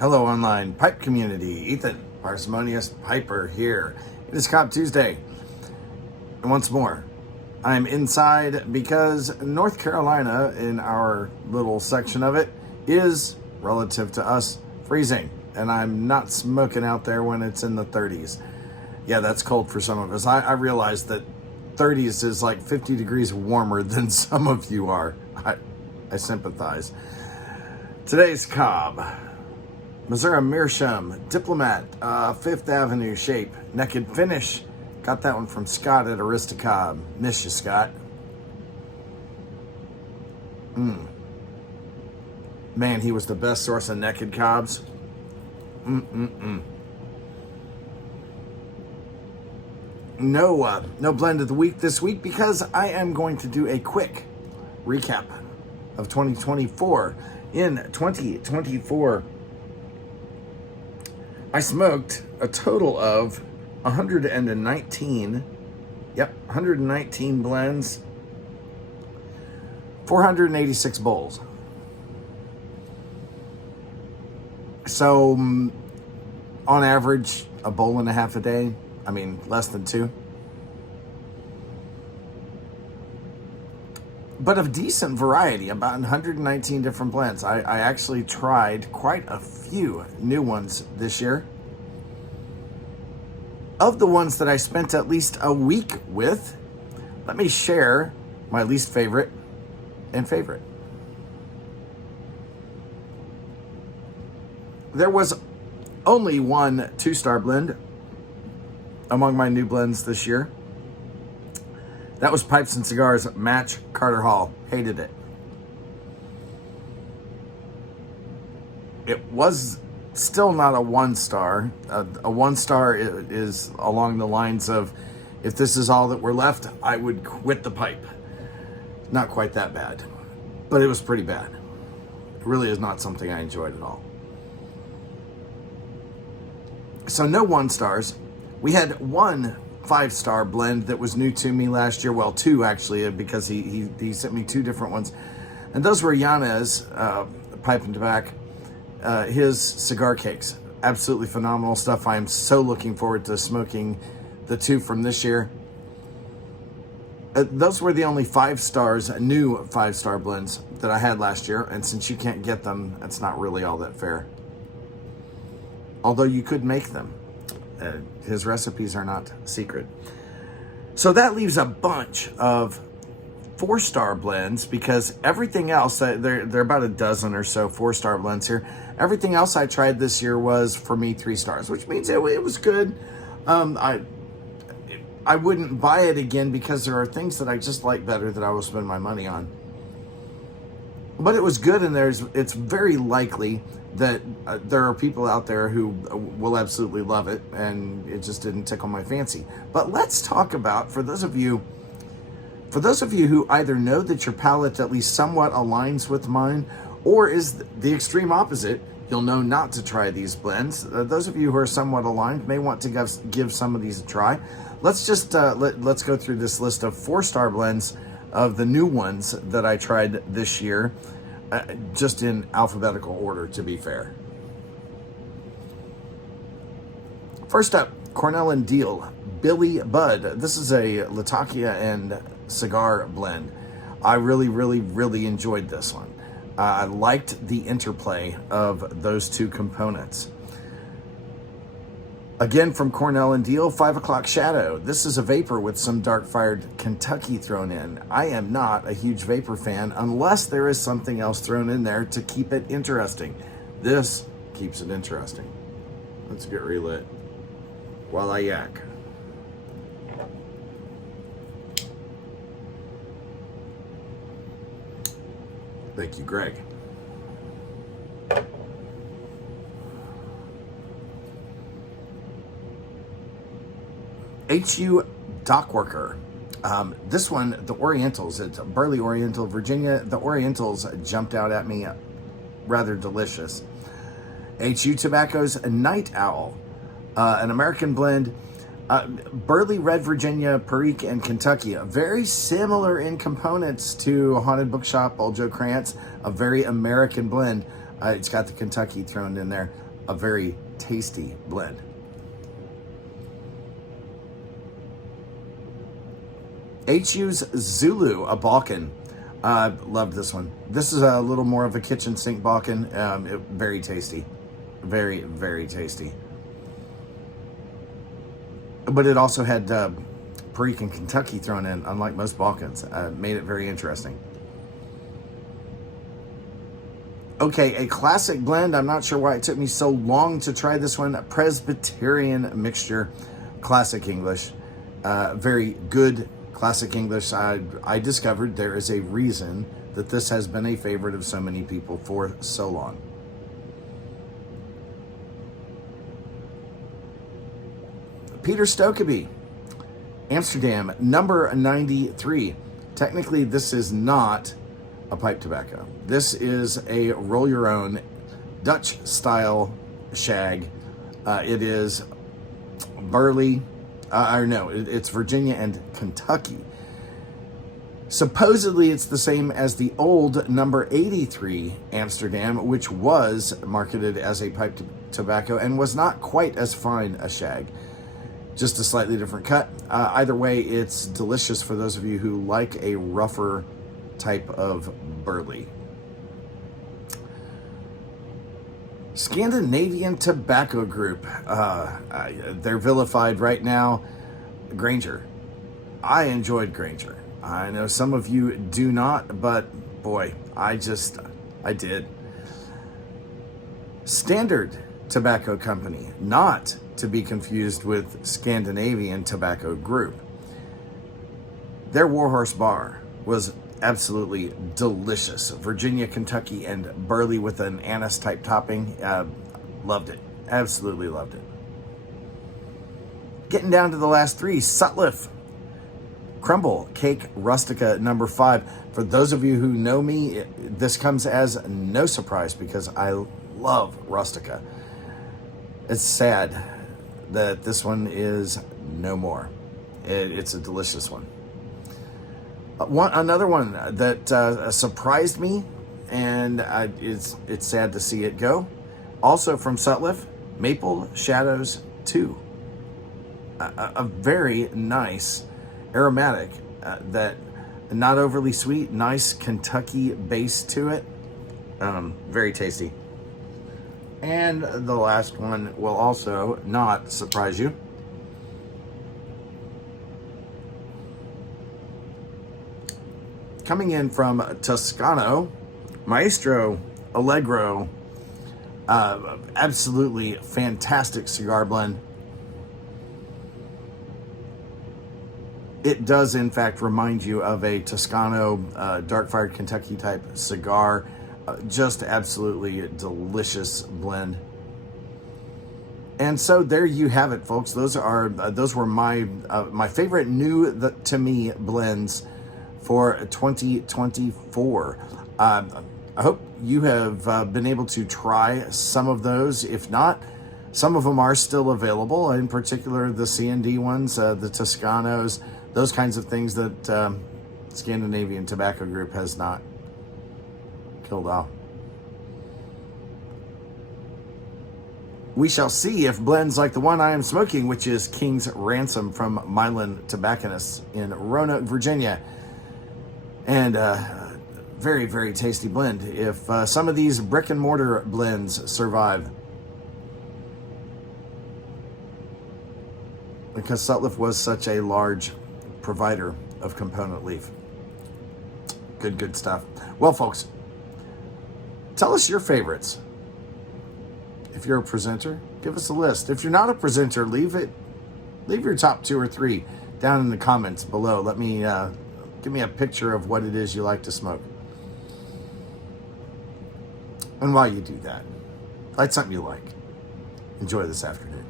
Hello, online pipe community. Ethan, Parsimonious Piper here. It is Cobb Tuesday. And once more, I'm inside because North Carolina, in our little section of it, is, relative to us, freezing. And I'm not smoking out there when it's in the 30s. Yeah, that's cold for some of us. I realize that 30s is like 50 degrees warmer than some of you are. I sympathize. Today's Cobb. Missouri Meerschaum, Diplomat, Fifth Avenue shape, naked finish. Got that one from Scott at Aristocob. Miss you, Scott. Man, he was the best source of naked cobs. No blend of the week this week because I am going to do a quick recap of 2024. In 2024, I smoked a total of 119 blends, 486 bowls. So, on average, a bowl and a half a day. I mean, less than two. But of decent variety, about 119 different blends. I actually tried quite a few new ones this year. Of the ones that I spent at least a week with, let me share my least favorite and favorite. There was only one 2-star blend among my new blends this year. That was Pipes and Cigars Match Carter Hall. Hated it. It was still not a 1-star. A 1-star is along the lines of, if this is all that we're left, I would quit the pipe. Not quite that bad, but it was pretty bad. It really is not something I enjoyed at all. So no 1-stars. We had one 5-star blend that was new to me last year. Well, two actually, because he sent me two different ones. And those were Yanez, Pipe and Tobacco, his cigar cakes. Absolutely phenomenal stuff. I am so looking forward to smoking the two from this year. Those were the only 5 stars, new 5-star blends that I had last year. And since you can't get them, it's not really all that fair. Although you could make them. His recipes are not secret. So that leaves a bunch of 4-star blends, because everything else, there are about a dozen or so 4-star blends here. Everything else I tried this year was, for me, 3 stars, which means it was good. I wouldn't buy it again because there are things that I just like better that I will spend my money on. But it was good, and it's very likely that there are people out there who will absolutely love it, and it just didn't tickle my fancy. But let's talk about, for those of you who either know that your palate at least somewhat aligns with mine, or is the extreme opposite, you'll know not to try these blends. Those of you who are somewhat aligned may want to give some of these a try. Let's just let's go through this list of 4-star blends of the new ones that I tried this year, just in alphabetical order, to be fair. First up, Cornell and Deal, Billy Bud. This is a Latakia and cigar blend. I really, really, really enjoyed this one. I liked the interplay of those two components. Again, from Cornell and Deal, 5 O'Clock Shadow. This is a vapor with some dark-fired Kentucky thrown in. I am not a huge vapor fan unless there is something else thrown in there to keep it interesting. This keeps it interesting. Let's get relit while I yak. Thank you, Greg. HU Dockworker. This one, the Orientals, it's Burley Oriental, Virginia. The Orientals jumped out at me, rather delicious. HU Tobacco's Night Owl, an American blend. Burley Red Virginia, Perique, and Kentucky, very similar in components to Haunted Bookshop, Old Joe Krantz, a very American blend. It's got the Kentucky thrown in there. a very tasty blend. HU's Zulu, a Balkan. Love this one. This is a little more of a kitchen sink Balkan. Very tasty. Very, very tasty. But it also had Perique Kentucky thrown in, unlike most Balkans. Made it very interesting. Okay, a classic blend. I'm not sure why it took me so long to try this one. Presbyterian mixture, classic English. Very good classic English. I discovered there is a reason that this has been a favorite of so many people for so long. Peter Stokeby, Amsterdam, number 93. Technically, this is not a pipe tobacco. This is a roll your own Dutch style shag. It is Burley, it's Virginia and Kentucky. Supposedly it's the same as the old number 83 Amsterdam, which was marketed as a pipe tobacco and was not quite as fine a shag. Just a slightly different cut. Either way, it's delicious for those of you who like a rougher type of Burley. Scandinavian Tobacco Group. They're vilified right now. Granger. I enjoyed Granger. I know some of you do not, but boy, I did. Standard Tobacco Company, not to be confused with Scandinavian Tobacco Group. Their Warhorse Bar was absolutely delicious. Virginia, Kentucky, and Burley with an anise type topping. Loved it. Absolutely loved it. Getting down to the last three. Sutliff Crumble Cake Rustica number 5. For those of you who know me, this comes as no surprise because I love Rustica. It's sad that this one is no more. It's a delicious one. Another one that surprised me, and it's sad to see it go. Also from Sutliff, Maple Shadows 2. A very nice aromatic that not overly sweet, nice Kentucky base to it. Very tasty. And the last one will also not surprise you. Coming in from Toscano, Maestro Allegro. Absolutely fantastic cigar blend. It does, in fact, remind you of a Toscano dark-fired Kentucky type cigar. Just absolutely delicious blend. And so there you have it, folks. Those were my favorite new to me blends for 2024. I hope you have been able to try some of those. If not, some of them are still available, in particular the C&D ones, the Toscanos, those kinds of things that Scandinavian Tobacco Group has not killed off. We shall see if blends like the one I am smoking, which is King's Ransom from Milan Tobacconists in Roanoke, Virginia. And very, very tasty blend. If some of these brick and mortar blends survive. Because Sutliff was such a large provider of component leaf. Good stuff. Well, folks, tell us your favorites. If you're a presenter, give us a list. If you're not a presenter, leave your top 2 or 3 down in the comments below. Let me give me a picture of what it is you like to smoke. And while you do that, light something you like. Enjoy this afternoon.